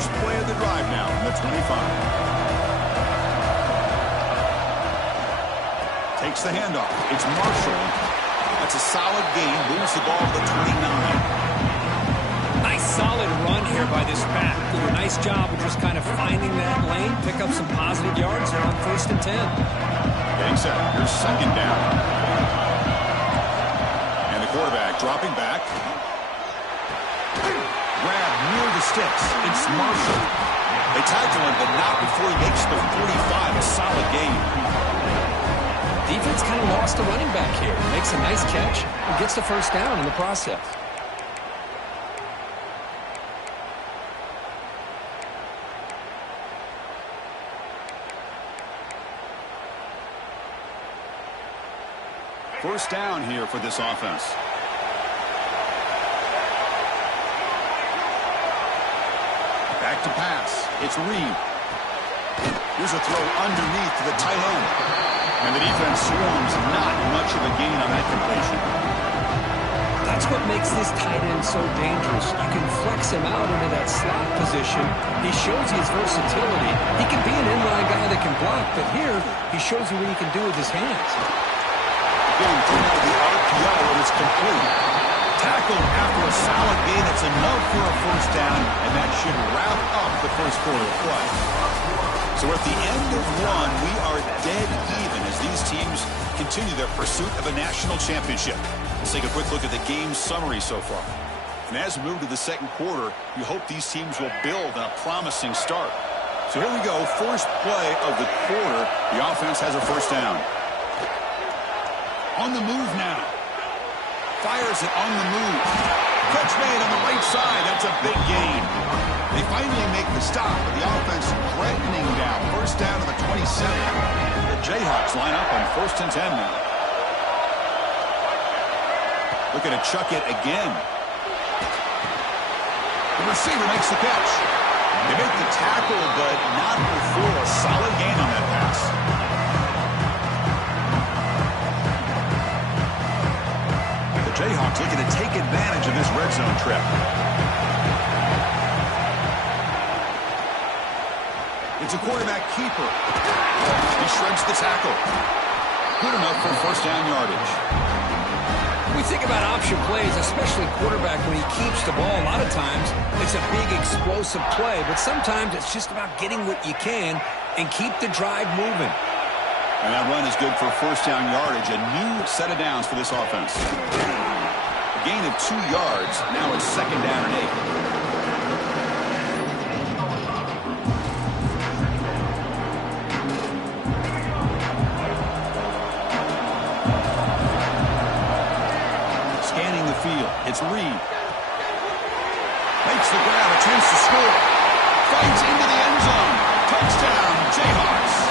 First play of the drive now from the 25. Takes the handoff. It's Marshall. That's a solid gain. Moves the ball to the 29. Nice solid run here by this back. Did a nice job of just kind of finding that lane, pick up some positive yards here on 1st and 10. Getting set. Here's second down. And the quarterback dropping back. Grab near the sticks. It's Marshall. They tackle him, but not before he makes the 45. A solid gain. Defense kind of lost a running back here. Makes a nice catch and gets the first down in the process. First down here for this offense. Back to pass. It's Reed. Here's a throw underneath to the tight end. And the defense swarms. Not much of a gain on that completion. That's what makes this tight end so dangerous. You can flex him out into that slot position. He shows you his versatility. He can be an inline guy that can block, but here he shows you what he can do with his hands. Getting thrown out of the RPO, and it's complete. Tackled after a solid gain. It's enough for a first down, and that should wrap up the first quarter of play. So at the end of one, we are dead even as these teams continue their pursuit of a national championship. Let's take a quick look at the game summary so far. And as we move to the second quarter, you hope these teams will build on a promising start. So here we go, first play of the quarter. The offense has a first down. On the move now. Fires it on the move. Catch made on the right side. That's a big gain. They finally make the stop, but the offense threatening down. First down to the 27. The Jayhawks line up on 1st and 10 now. Looking to chuck it again. The receiver makes the catch. They make the tackle, but not before a solid gain on that pass. Jayhawks looking to take advantage of this red zone trip. It's a quarterback keeper. He shreds the tackle. Good enough for first down yardage. We think about option plays, especially quarterback when he keeps the ball. A lot of times it's a big explosive play, but sometimes it's just about getting what you can and keep the drive moving. And that run is good for first down yardage. A new set of downs for this offense. A gain of 2 yards. Now it's second down and 8. Scanning the field. It's Reed. Makes the grab. A chance to score. Fights into the end zone. Touchdown, Jayhawks.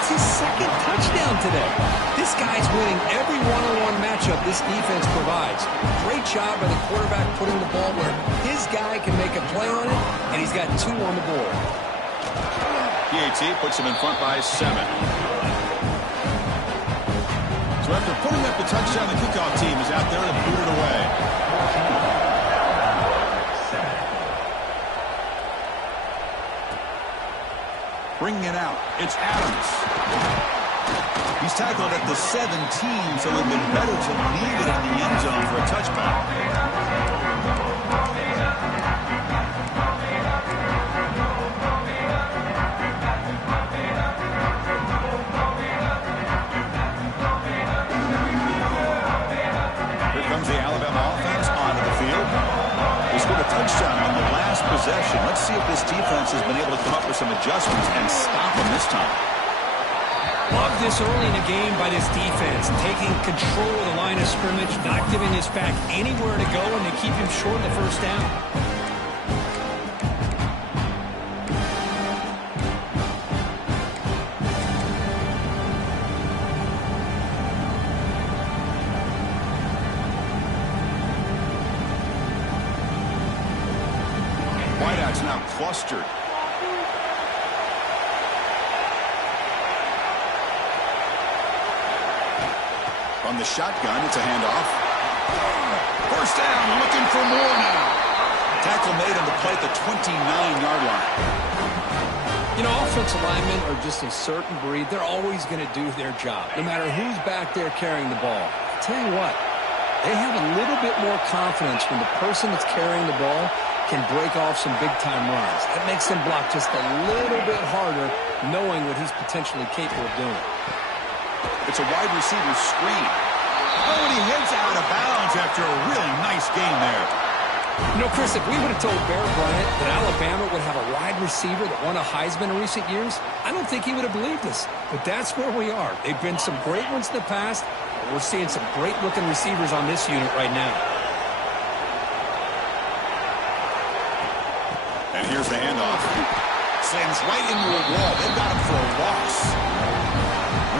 That's his second touchdown today. This guy's winning every one-on-one matchup this defense provides. Great job by the quarterback putting the ball where his guy can make a play on it, and he's got 2 on the board. PAT puts him in front by 7. So after putting up the touchdown, the kickoff team is out there to boot it away. Bringing it out. It's Adams. He's tackled at the 17, so it would have been better to leave it in the end zone for a touchback. Here comes the Alabama offense onto the field. They scored a touchdown on the last possession. Let's see if this defense has been able to come up with some adjustments and stop them this time. Love this early in the game by this defense, taking control of the line of scrimmage, not giving this back anywhere to go, and they keep him short of the first down. Wideouts now clustered. On the shotgun, it's a handoff. First down, looking for more now. Tackle made on the play at the 29-yard line. You know, offensive linemen are just a certain breed. They're always going to do their job, no matter who's back there carrying the ball. I'll tell you what, they have a little bit more confidence when the person that's carrying the ball can break off some big-time runs. That makes them block just a little bit harder, knowing what he's potentially capable of doing. It's a wide receiver screen. Oh, and he heads out of bounds after a really nice game there. You know, Chris, if we would have told Bear Bryant that Alabama would have a wide receiver that won a Heisman in recent years, I don't think he would have believed us. But that's where we are. They've been some great ones in the past, but we're seeing some great-looking receivers on this unit right now. And here's the handoff. Sends right into a wall. They've got him for a loss.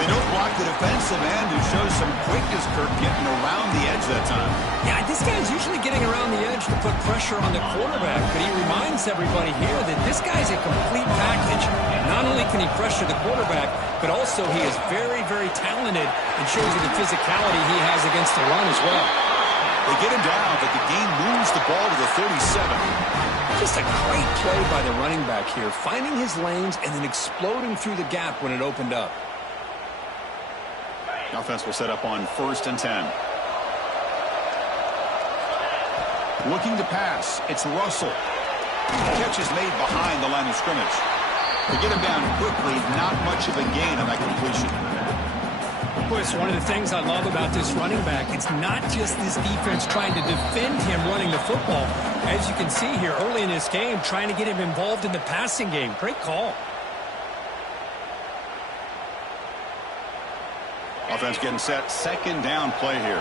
They don't block the defensive end, who shows some quickness, Kirk, getting around the edge that time. Yeah, this guy's usually getting around the edge to put pressure on the quarterback, but he reminds everybody here that this guy's a complete package. Not only can he pressure the quarterback, but also he is very, very talented and shows you the physicality he has against the run as well. They get him down, but the game moves the ball to the 37. Just a great play by the running back here, finding his lanes and then exploding through the gap when it opened up. The offense will set up on 1st and 10. Looking to pass. It's Russell. Catch is made behind the line of scrimmage. They get him down quickly. Not much of a gain on that completion. Chris, one of the things I love about this running back, it's not just this defense trying to defend him running the football. As you can see here early in this game, trying to get him involved in the passing game. Great call. Offense getting set. 2nd down play here.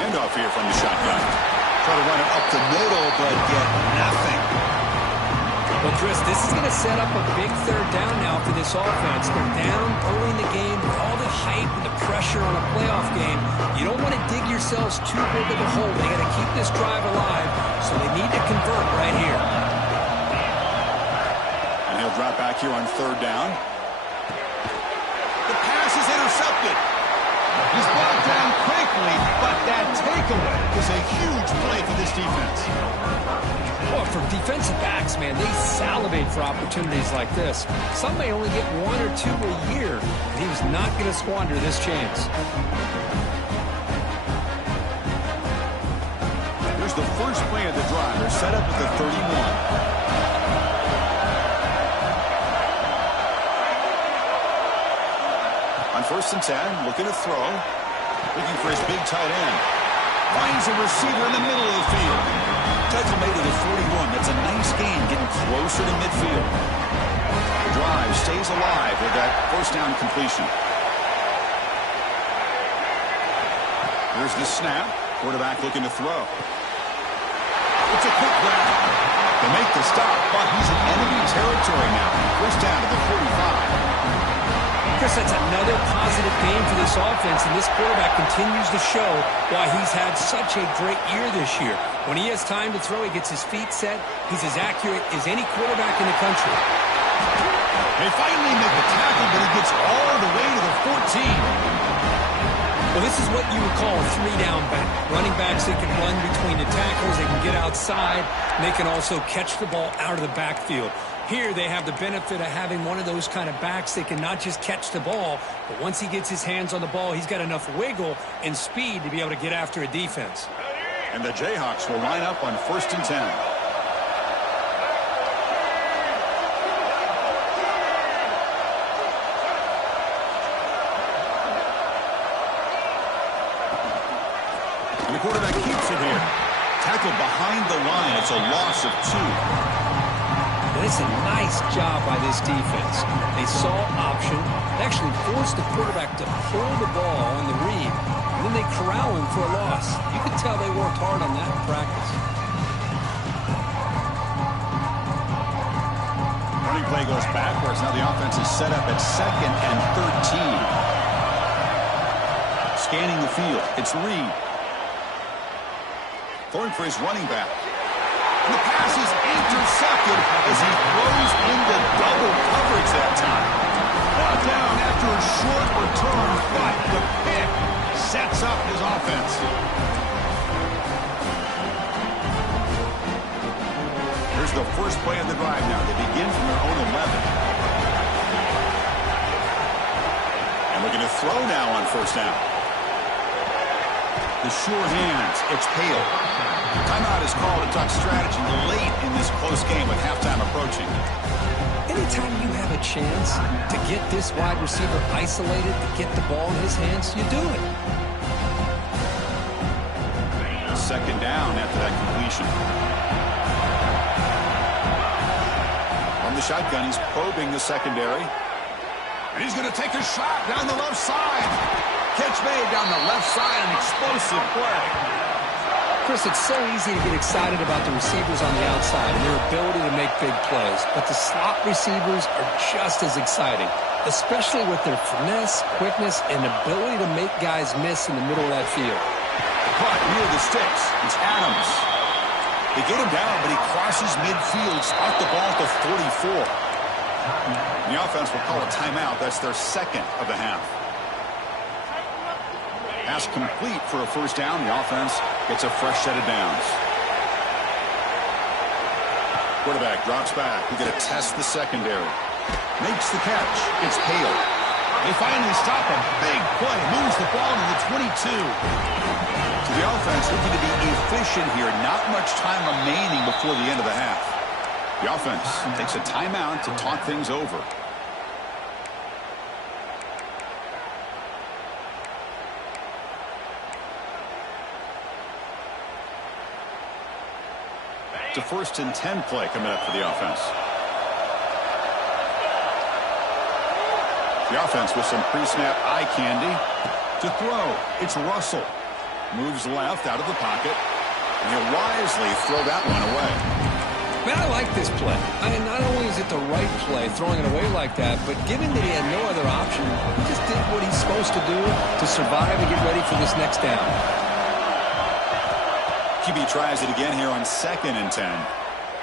Handoff here from the shotgun. Try to run it up the middle, but get nothing. Well, Chris, this is going to set up a big 3rd down now for this offense. They're down early in the game with all the hype and the pressure on a playoff game. You don't want to dig yourselves too big of a hole. They got to keep this drive alive, so they need to convert right here. He'll drop back here on 3rd down. The pass is intercepted. He's brought down quickly, but that takeaway is a huge play for this defense. Well, for defensive backs, man, they salivate for opportunities like this. Some may only get 1 or 2 a year, and he was not going to squander this chance. Here's the first play of the drive. They're set up at the 31. On 1st and 10, looking to throw. Looking for his big tight end. Finds a receiver in the middle of the field. Tackle made to the 41. That's a nice gain, getting closer to midfield. The drive stays alive with that 1st down completion. Here's the snap. Quarterback looking to throw. It's a quick grab. They make the stop, but he's in enemy territory now. 1st down to the 45. Chris, that's another positive game for this offense, and this quarterback continues to show why he's had such a great year this year. When he has time to throw, he gets his feet set. He's as accurate as any quarterback in the country. They finally make the tackle, but he gets all the way to the 14. Well, this is what you would call a 3-down back. Running backs, they can run between the tackles, they can get outside, and they can also catch the ball out of the backfield. Here they have the benefit of having one of those kind of backs that can not just catch the ball, but once he gets his hands on the ball, he's got enough wiggle and speed to be able to get after a defense. And the Jayhawks will line up on 1st and 10. And the quarterback keeps it here. Tackled behind the line. It's a loss of 2. And it's a nice job by this defense. They saw option. They actually forced the quarterback to pull the ball on the read, and then they corral him for a loss. You could tell they worked hard on that in practice. Running play goes backwards. Now the offense is set up at 2nd and 13. Scanning the field. It's Reed. Throwing for his running back. And the pass is intercepted as he throws into double coverage that time. Brought down after a short return, but the pick sets up his offense. first play of the drive now. They begin from their own 11. And looking to throw now on first down. The sure hands. It's Hale. Timeout is called to talk strategy late in this close game with halftime approaching. Anytime you have a chance to get this wide receiver isolated, to get the ball in his hands, you do it. Second down after that completion. From the shotgun, he's probing the secondary. And he's going to take a shot down the left side. Catch made down the left side, an explosive play. Chris, it's so easy to get excited about the receivers on the outside and their ability to make big plays. But the slot receivers are just as exciting, especially with their finesse, quickness, and ability to make guys miss in the middle of that field. Caught near the sticks. It's Adams. They get him down, but he crosses midfield, spot the ball to 44. The offense will call a timeout. That's their second of the half. Pass complete for a first down. The offense gets a fresh set of downs. Quarterback drops back. He's going to test the secondary. Makes the catch. It's Hale. They finally stop him. Big play. Moves the ball to the 22. So the offense looking to be efficient here. Not much time remaining before the end of the half. The offense takes a timeout to talk things over. It's a 1st and 10 play coming up for the offense. The offense with some pre-snap eye candy to throw. It's Russell. Moves left out of the pocket. And he'll wisely throw that one away. Man, I like this play. I mean, not only is it the right play, throwing it away like that, but given that he had no other option, he just did what he's supposed to do to survive and get ready for this next down. QB tries it again here on 2nd and 10.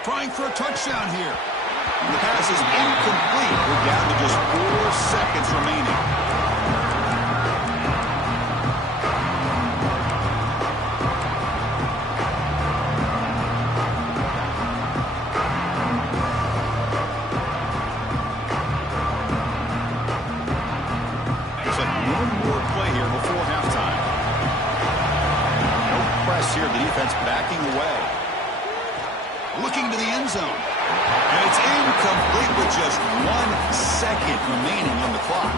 Trying for a touchdown here. And the pass is incomplete. We're down to just 4 seconds remaining. There's like one more play here before halftime. Here, the defense backing away. Looking to the end zone. And it's incomplete with just 1 second remaining on the clock.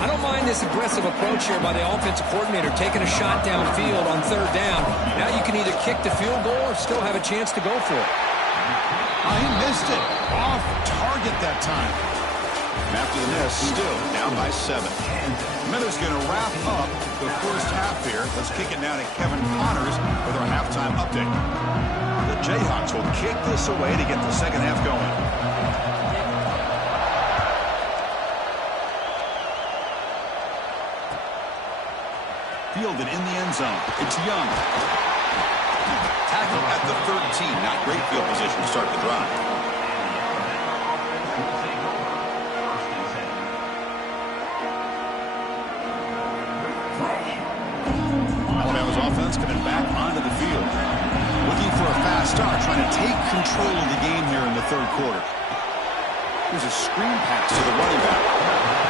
I don't mind this aggressive approach here by the offensive coordinator, taking a shot downfield on 3rd down. Now you can either kick the field goal or still have a chance to go for it. He missed it. Off target that time. And after the miss, still down by 7. Miller's going to wrap up the first half here. Let's kick it down to Kevin Connors with our halftime update. The Jayhawks will kick this away to get the second half going. Fielded in the end zone. It's Young. Tackle at the 13. Not great field position to start the drive. Offense coming back onto the field. Looking for a fast start, trying to take control of the game here in the 3rd quarter. Here's a screen pass to the running back.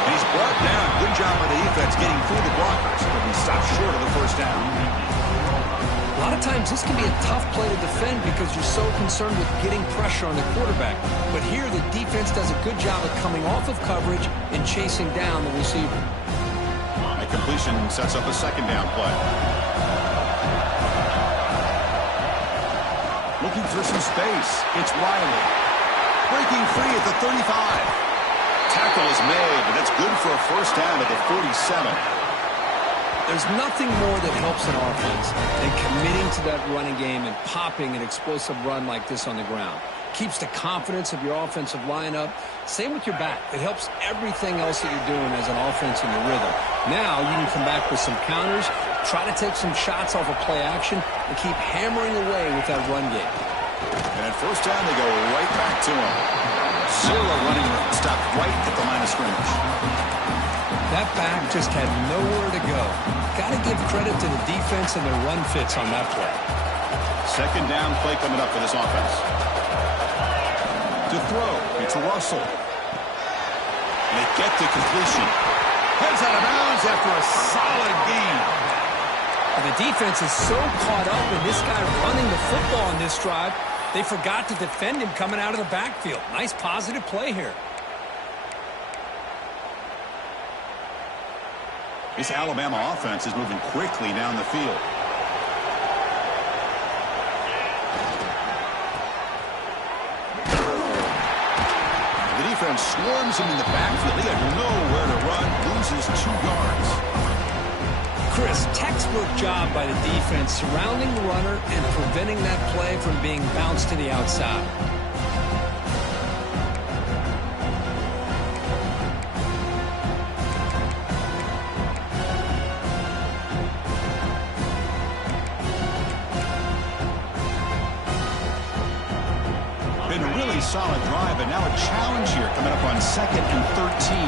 And he's brought down. Good job by the defense getting through the blockers, but he stopped short of the first down. A lot of times this can be a tough play to defend because you're so concerned with getting pressure on the quarterback. But here the defense does a good job of coming off of coverage and chasing down the receiver. A completion sets up a 2nd down play. Looking for some space. It's Riley. Breaking free at the 35. Tackle is made, but that's good for a first down at the 47. There's nothing more that helps an offense than committing to that running game and popping an explosive run like this on the ground. Keeps the confidence of your offensive lineup. Same with your back. It helps everything else that you're doing as an offense in your rhythm. Now you can come back with some counters, try to take some shots off of play action, and keep hammering away with that run game. And at first down, they go right back to him. Zero running, stopped right at the line of scrimmage. That back just had nowhere to go. Got to give credit to the defense and their run fits on that play. Second down play coming up for this offense. To throw, it's Russell. And they get the completion. Heads out of bounds after a solid gain. Well, the defense is so caught up in this guy running the football on this drive, they forgot to defend him coming out of the backfield. Nice positive play here. This Alabama offense is moving quickly down the field. The defense swarms him in the backfield. He had nowhere to run, loses 2 yards. Chris, textbook job by the defense surrounding the runner and preventing that play from being bounced to the outside. Been a really solid drive, and now a challenge here coming up on 2nd and 13.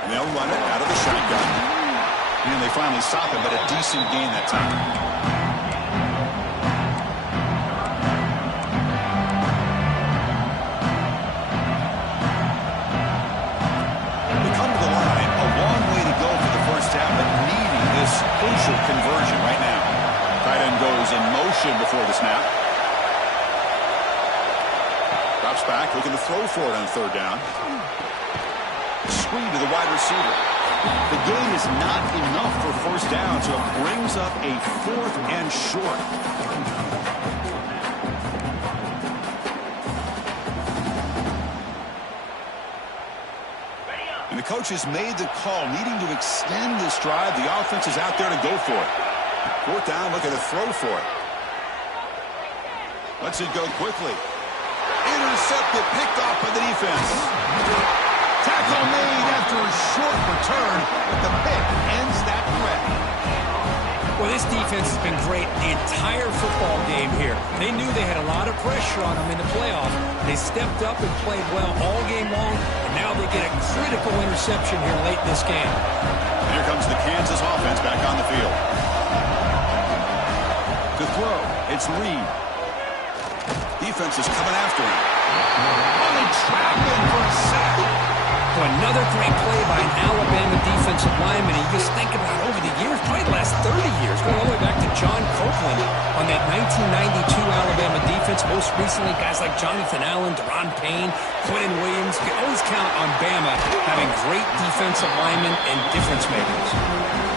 And they'll run it out of the shotgun. And they finally stop it, but a decent gain that time. They come to the line, a long way to go for the first down, but needing this crucial conversion right now. Tight end goes in motion before the snap. Drops back, looking to throw for it on 3rd down. Screen to the wide receiver. The gain is not enough for first down, so it brings up a 4th and short. And the coach has made the call, needing to extend this drive. The offense is out there to go for it. 4th down, looking to throw for it. Lets it go quickly. Intercepted, picked off by the defense. Tackle made after a short return, but the pick ends that threat. Well, this defense has been great the entire football game here. They knew they had a lot of pressure on them in the playoff. They stepped up and played well all game long, and now they get a critical interception here late in this game. And here comes the Kansas offense back on the field. To throw, it's Reed. Defense is coming after him. Only trapping for a sack. Another great play by an Alabama defensive lineman. You just think about over the years, probably the last 30 years, going all the way back to John Copeland on that 1992 Alabama defense. Most recently, guys like Jonathan Allen, Deron Payne, Quentin Williams. You can always count on Bama having great defensive linemen and difference makers.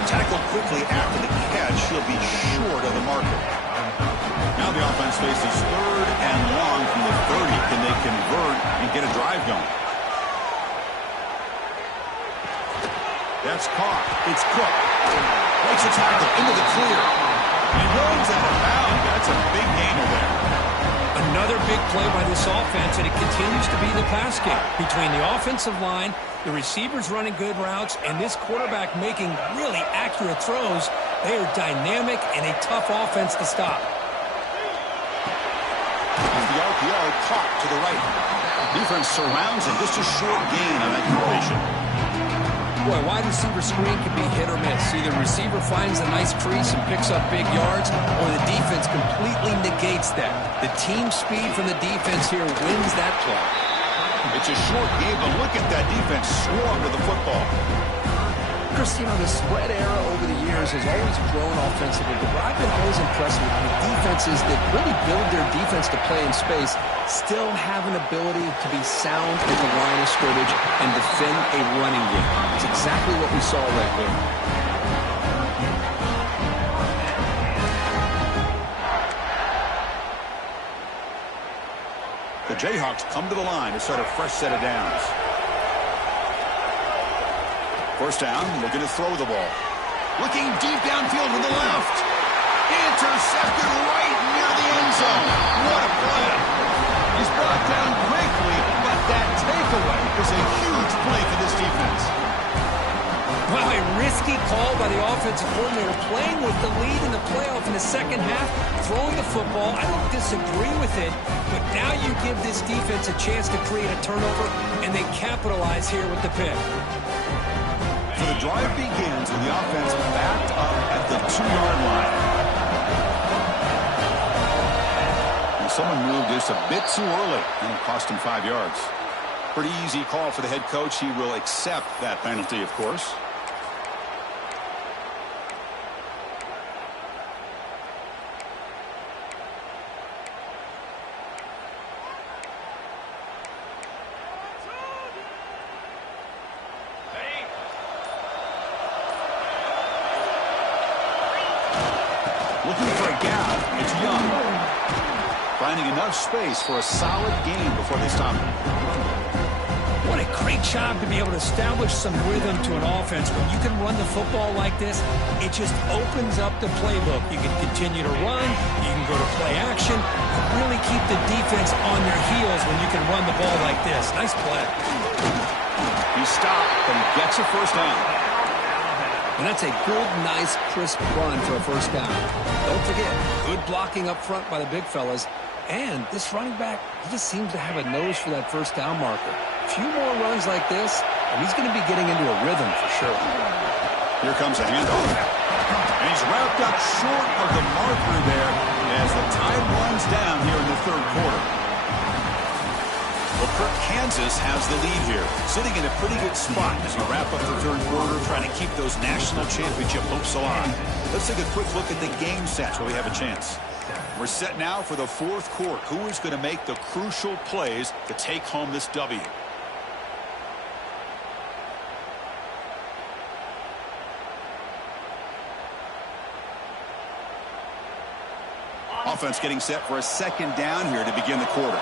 Tackled quickly after the catch. He'll be short of the marker. Now the offense faces 3rd and long from the 30. Can they convert and get a drive going? That's caught. It's Cook. Breaks a tackle into the clear. He runs out of bounds. That's a big gainer there. Another big play by this offense, and it continues to be the pass game. Between the offensive line, the receivers running good routes, and this quarterback making really accurate throws, they are dynamic and a tough offense to stop. The RPO caught to the right. Defense surrounds him. Just a short gain on that completion. Boy, wide receiver screen can be hit or miss. Either receiver finds a nice crease and picks up big yards, or the defense completely negates that. The team speed from the defense here wins that play. It's a short game, but look at that defense swarm to the football. Chris, you know, the spread era over the years has always grown offensively, but what I've been always impressed with the defenses that really build their defense to play in space still have an ability to be sound at the line of scrimmage and defend a running game. It's exactly what we saw right there. The Jayhawks come to the line to start a fresh set of downs. First down, looking to throw the ball. Looking deep downfield to the left. Intercepted right near the end zone. What a play. He's brought down quickly, but that takeaway is a huge play for this defense. Well, a risky call by the offensive coordinator, playing with the lead in the playoff in the second half, throwing the football. I don't disagree with it, but now you give this defense a chance to create a turnover, and they capitalize here with the pick. So the drive begins with the offense backed up at the 2-yard line. someone moved just a bit too early, and it cost him 5 yards. Pretty easy call for the head coach. He will accept that penalty, of course. Looking for a gap. It's Young. Finding enough space for a solid gain before they stop him. What a great job to be able to establish some rhythm to an offense. When you can run the football like this, it just opens up the playbook. You can continue to run. You can go to play action. And really keep the defense on their heels when you can run the ball like this. Nice play. He stopped, but he gets a first down. And that's a good, nice, crisp run for a first down. Don't forget, good blocking up front by the big fellas. And this running back, he just seems to have a nose for that first down marker. A few more runs like this, and he's going to be getting into a rhythm for sure. Here comes a handoff. And he's wrapped up short of the marker there as the time runs down here in the third quarter. Well, Kirk, Kansas has the lead here, sitting in a pretty good spot as we wrap up the third quarter, trying to keep those national championship hopes alive. Let's take a quick look at the game stats where we have a chance. We're set now for the fourth quarter. Who is going to make the crucial plays to take home this W? Offense getting set for a second down here to begin the quarter.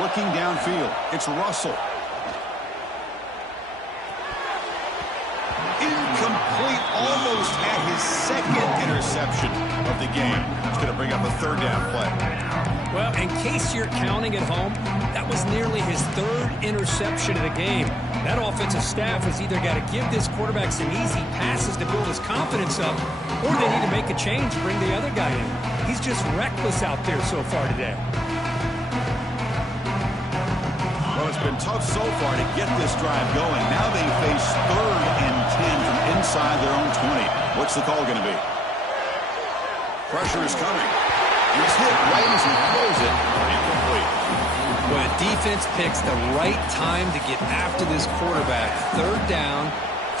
Looking downfield, it's Russell. Incomplete, almost at his second interception of the game. It's going to bring up a third down play. Well, in case you're counting at home, that was nearly his third interception of the game. That offensive staff has either got to give this quarterback some easy passes to build his confidence up, or they need to make a change, bring the other guy in. He's just reckless out there so far today. Well, it's been tough so far to get this drive going. Now they face 3rd and 10 from inside their own 20. What's the call going to be? Pressure is coming. He's hit right as he throws it. Incomplete. When a defense picks the right time to get after this quarterback, 3rd down,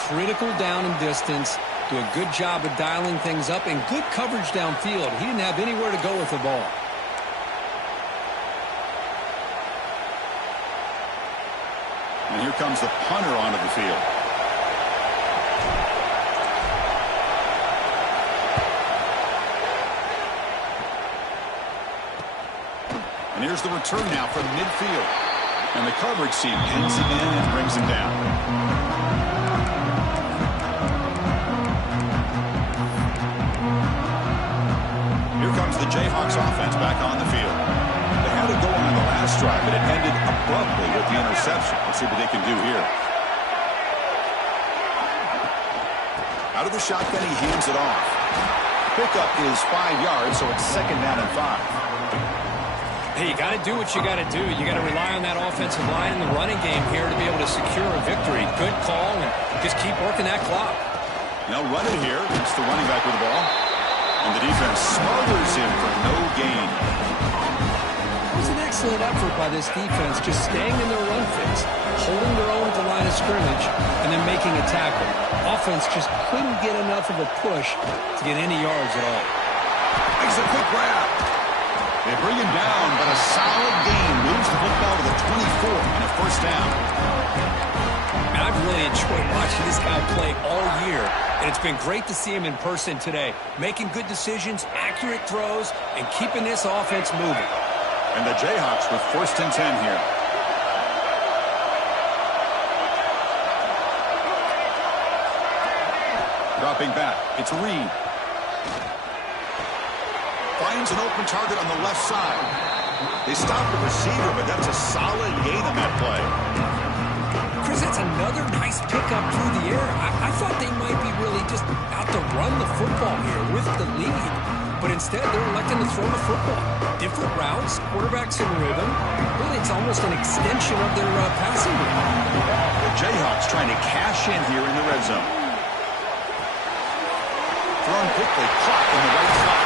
critical down and distance, do a good job of dialing things up, and good coverage downfield. He didn't have anywhere to go with the ball. And here comes the punter onto the field. And here's the return now from midfield. And the coverage team pins him in and brings him down. Here comes the Jayhawks offense back on the field. They had it going on the last drive, but it ended abruptly with the interception. Let's see what they can do here. Out of the shotgun, he hands it off. Pickup is 5 yards, so it's 2nd down and 5. Hey, you got to do what you got to do. You got to rely on that offensive line in the running game here to be able to secure a victory. Good call, and just keep working that clock. Now run it here. It's the running back with the ball. And the defense smothers him for no gain. It was an excellent effort by this defense, just staying in their run fits, holding their own at the line of scrimmage, and then making a tackle. Offense just couldn't get enough of a push to get any yards at all. Makes a quick grab. They bring him down, but a solid gain moves the football to the 24 and a first down. And I've really enjoyed watching this guy play all year, and it's been great to see him in person today, making good decisions, accurate throws, and keeping this offense moving. And the Jayhawks with 1st and 10 here. Dropping back, it's Reed. Finds an open target on the left side. They stop the receiver, but that's a solid gain on that play. Chris, that's another nice pickup through the air. I thought they might be really just out to run the football here with the lead. But instead, they're electing to throw the football. Different routes, quarterbacks in rhythm. Really, it's almost an extension of their passing game. The Jayhawks trying to cash in here in the red zone. Thrown quickly, caught in the right slot.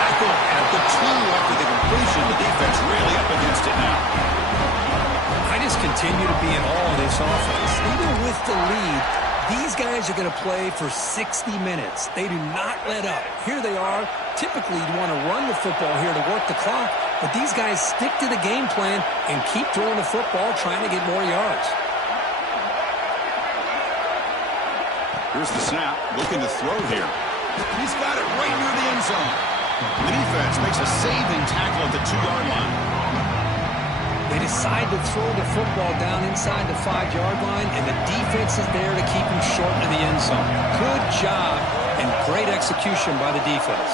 Tackle at the 2 after the completion. The defense really up against it now. I just continue to be in awe of this offense. Even with the lead, these guys are going to play for 60 minutes. They do not let up. Here they are. Typically, you want to run the football here to work the clock, but these guys stick to the game plan and keep throwing the football, trying to get more yards. Here's the snap, looking to throw here. He's got it right near the end zone. The defense makes a saving tackle at the 2-yard line. They decide to throw the football down inside the 5-yard line, and the defense is there to keep him short of the end zone. Good job and great execution by the defense.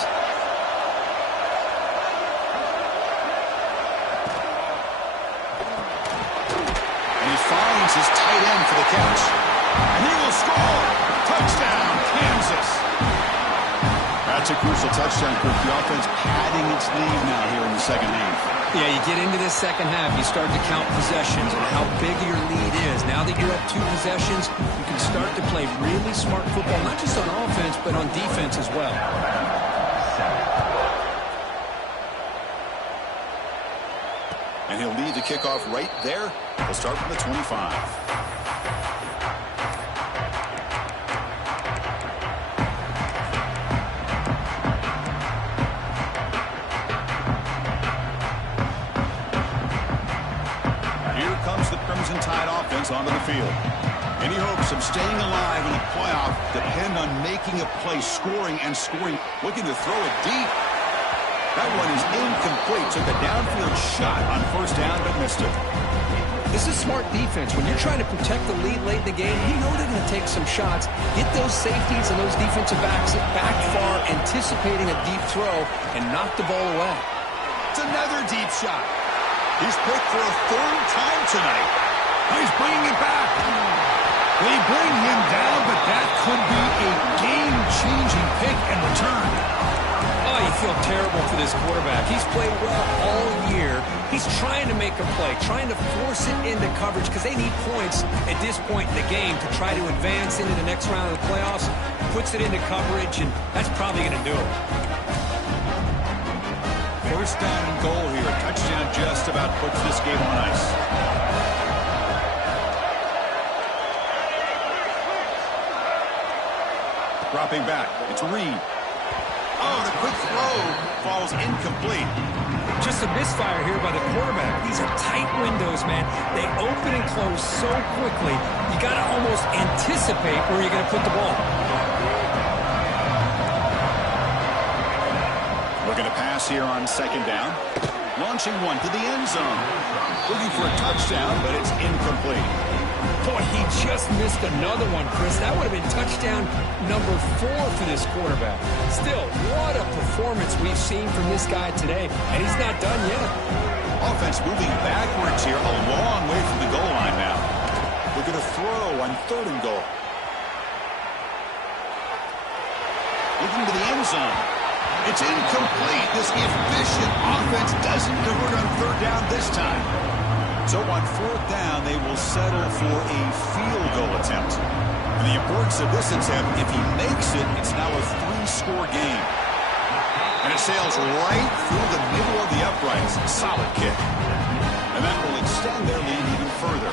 And he finds his tight end for the catch. And he will score. Touchdown, Kansas. That's a crucial touchdown, Kirk. The offense padding its lead now here in the second half. Yeah, you get into this second half, you start to count possessions and how big your lead is. Now that you're up 2 possessions, you can start to play really smart football, not just on offense, but on defense as well. And he'll lead the kickoff right there. He'll start from the 25. Tide offense onto the field. Any hopes of staying alive in the playoff depend on making a play, scoring and scoring. Looking to throw it deep. That one is incomplete. Took a downfield shot on first down, but missed it. This is smart defense. When you're trying to protect the lead late in the game, you know they're going to take some shots. Get those safeties and those defensive backs back far, anticipating a deep throw, and knock the ball away. It's another deep shot. He's picked for a 3rd time tonight. He's bringing it back. They bring him down, but that could be a game-changing pick and return. Oh, you feel terrible for this quarterback. He's played well all year. He's trying to make a play, trying to force it into coverage because they need points at this point in the game to try to advance into the next round of the playoffs. Puts it into coverage, and that's probably going to do it. First down and goal here. Touchdown just about puts this game on ice. Dropping back. It's Reed. Oh, the quick throw falls incomplete. Just a misfire here by the quarterback. These are tight windows, man. They open and close so quickly. You got to almost anticipate where you're going to put the ball. Looking to pass here on second down. Launching one to the end zone. Looking for a touchdown, but it's incomplete. Boy, he just missed another one, Chris. That would have been touchdown number 4 for this quarterback. Still, what a performance we've seen from this guy today, and he's not done yet. Offense moving backwards here, a long way from the goal line now. We're going to throw on 3rd and goal. Looking to the end zone. It's incomplete. This efficient offense doesn't convert on 3rd down this time. So on 4th down, they will settle for a field goal attempt. And the importance of this attempt, if he makes it, it's now a 3-score game. And it sails right through the middle of the uprights. Solid kick. And that will extend their lead even further.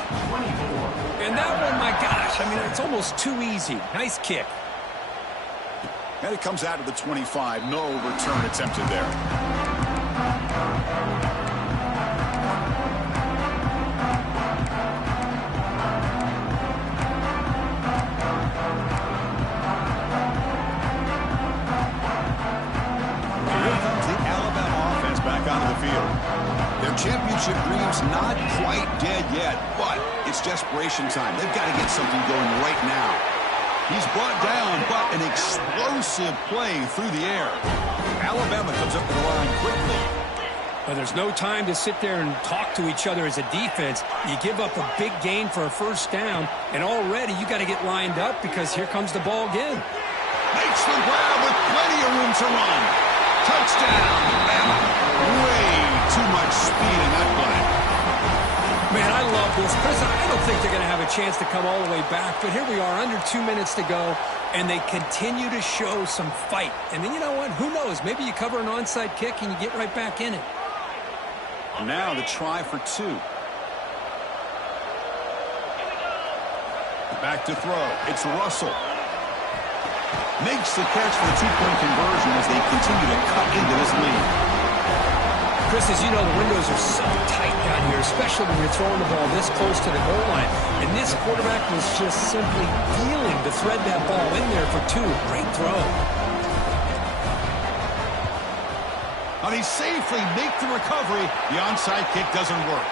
And that one, my gosh, I mean, it's almost too easy. Nice kick. And it comes out of the 25. No return attempted there. Their championship dream's not quite dead yet, but it's desperation time. They've got to get something going right now. He's brought down, but an explosive play through the air. Alabama comes up to the line quickly. Well, there's no time to sit there and talk to each other as a defense. You give up a big gain for a first down, and already you got to get lined up because here comes the ball again. Makes the grab with plenty of room to run. Touchdown, Alabama. Way too much speed in that play. Man, I love about this. Chris, I don't think they're going to have a chance to come all the way back, but here we are, under 2 minutes to go, and they continue to show some fight. And then you know what? Who knows? Maybe you cover an onside kick and you get right back in it. Now the try for 2. Back to throw. It's Russell. Makes the catch for the 2-point conversion as they continue to cut into this lead. Chris, as you know, the windows are so tight down here, especially when you're throwing the ball this close to the goal line. And this quarterback was just simply feeling to thread that ball in there for 2. Great throw. Now they safely make the recovery. The onside kick doesn't work.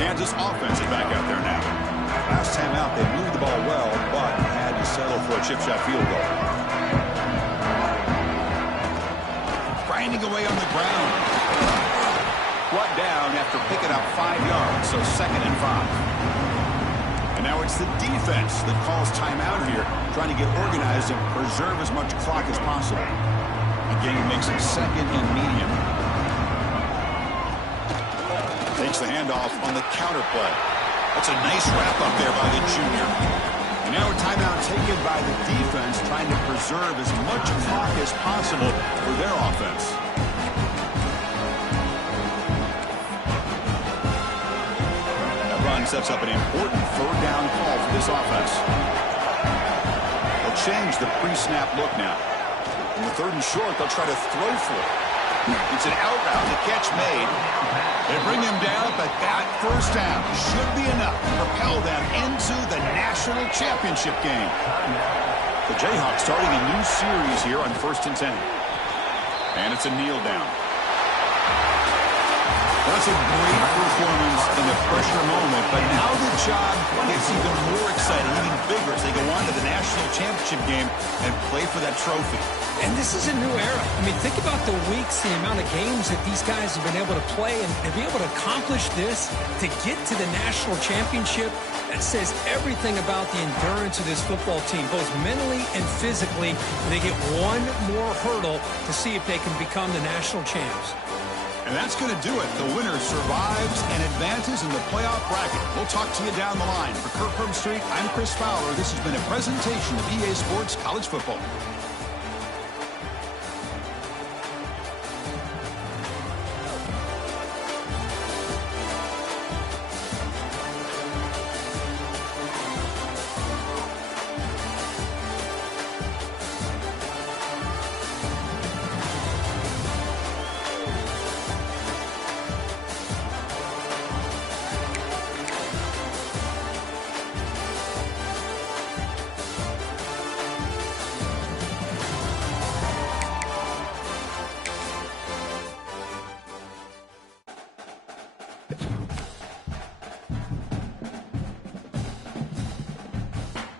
Kansas offense is back out there now. Last time out, they moved the ball well, but had to settle for a chip shot field goal. Grinding away on the ground. Brought down after picking up 5 yards, so 2nd and 5. And now it's the defense that calls timeout here, trying to get organized and preserve as much clock as possible. The game makes it 2nd and medium. Takes the handoff on the counter play. That's a nice wrap-up there by the junior. And now a timeout taken by the defense, trying to preserve as much clock as possible for their offense. That run sets up an important 3rd down call for this offense. They'll change the pre-snap look now. In the 3rd and short, they'll try to throw for it. It's an out route, the catch made. They bring him down, but that 1st down should be enough to propel them into the national championship game. The Jayhawks starting a new series here on 1st and 10. And it's a kneel down. That's a great performance in a pressure moment, but now the job gets even more exciting, even bigger as they go on to the national championship game and play for that trophy. And this is a new era. I mean, think about the weeks, the amount of games that these guys have been able to play, and to be able to accomplish this, to get to the national championship, that says everything about the endurance of this football team, both mentally and physically. And they get one more hurdle to see if they can become the national champs. And that's going to do it. The winner survives and advances in the playoff bracket. We'll talk to you down the line. For Kirk Street, I'm Chris Fowler. This has been a presentation of EA Sports College Football.